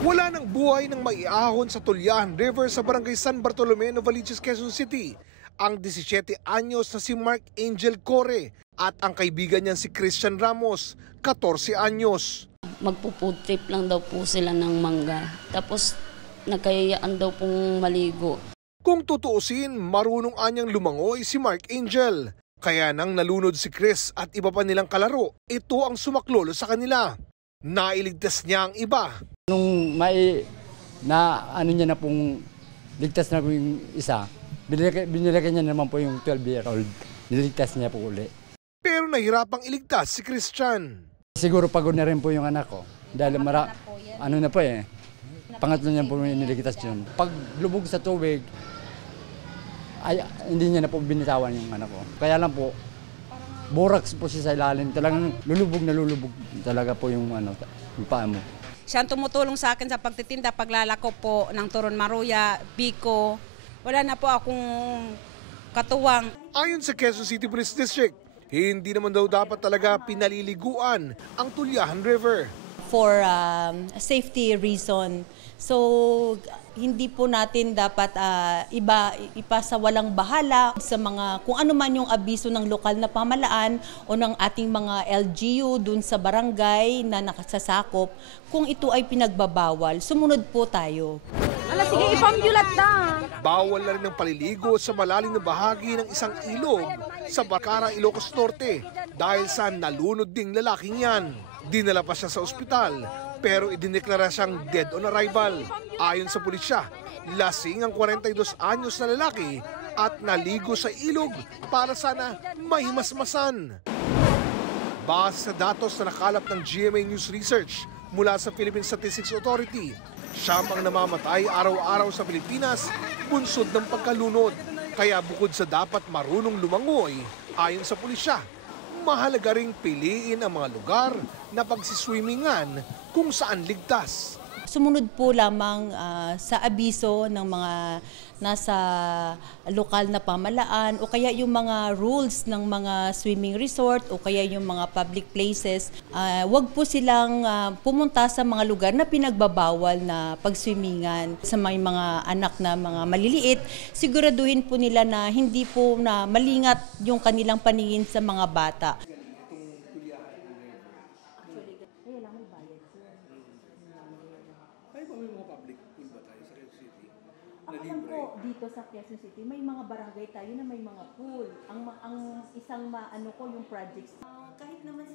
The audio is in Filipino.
Wala nang buhay ng maiahon sa Tulyahan River sa barangay San Bartolome, Novaliches, Quezon City. Ang 17 anyos na si Mark Angel Core at ang kaibigan niyan si Christian Ramos, 14 anyos. Magpo-food trip lang daw po sila ng mangga. Tapos nagkayayaan daw pong maligo. Kung tutuusin, marunong anyang lumangoy si Mark Angel. Kaya nang nalunod si Chris at iba pa nilang kalaro, ito ang sumaklolo sa kanila. Nailigtas niya ang iba. Nung niya na pong ligtas na po yung isa, binilikan niya naman po yung 12-year-old. Niligtas niya po uli. Pero nahirapang iligtas si Christian. Siguro pagod na rin po yung anak ko. Dahil pangatlo niya po niligtas yun. Pag lubog sa tubig, hindi niya na po binitawan yung anak ko. Kaya lang po, borax po siya sa ilalim. Talagang lulubog talaga po yung paa mo. Siya ang tumutulong sa akin sa pagtitinda, paglalako po ng turon maruya, biko. Wala na po akong katuwang. Ayon sa Quezon City Police District, hindi naman daw dapat talaga pinaliliguan ang Tulyahan River. For safety reason. So, hindi po natin dapat ipasa walang bahala sa mga kung ano man yung abiso ng lokal na pamahalaan o ng ating mga LGU dun sa barangay na nakasasakop. Kung ito ay pinagbabawal, sumunod po tayo. Sige, ipambulat na. Bawal na rin ang paliligo sa malalim na bahagi ng isang ilog sa Bacara, Ilocos Norte dahil sa nalunod ding lalaking yan. Dinala pa siya sa ospital pero idineklara siyang dead on arrival. Ayon sa pulisya, lasing ang 42 anyos na lalaki at naligo sa ilog para sana mahimasmasan. Base sa datos na nakalap ng GMA News Research mula sa Philippine Statistics Authority, siyam ang namamatay araw-araw sa Pilipinas bunsod ng pagkalunod. Kaya bukod sa dapat marunong lumangoy, ayon sa pulisya, mahalaga ring piliin ang mga lugar na pagsiswimmingan kung saan ligtas. Sumunod po lamang sa abiso ng mga nasa lokal na pamahalaan o kaya yung mga rules ng mga swimming resort o kaya yung mga public places. Huwag po silang pumunta sa mga lugar na pinagbabawal na pagswimmingan. Sa may mga anak na mga maliliit, siguraduhin po nila na hindi po na malingat yung kanilang paningin sa mga bata. Dito sa Quezon City, may mga barangay tayo na may mga pool. Ang isang yung projects. Kahit naman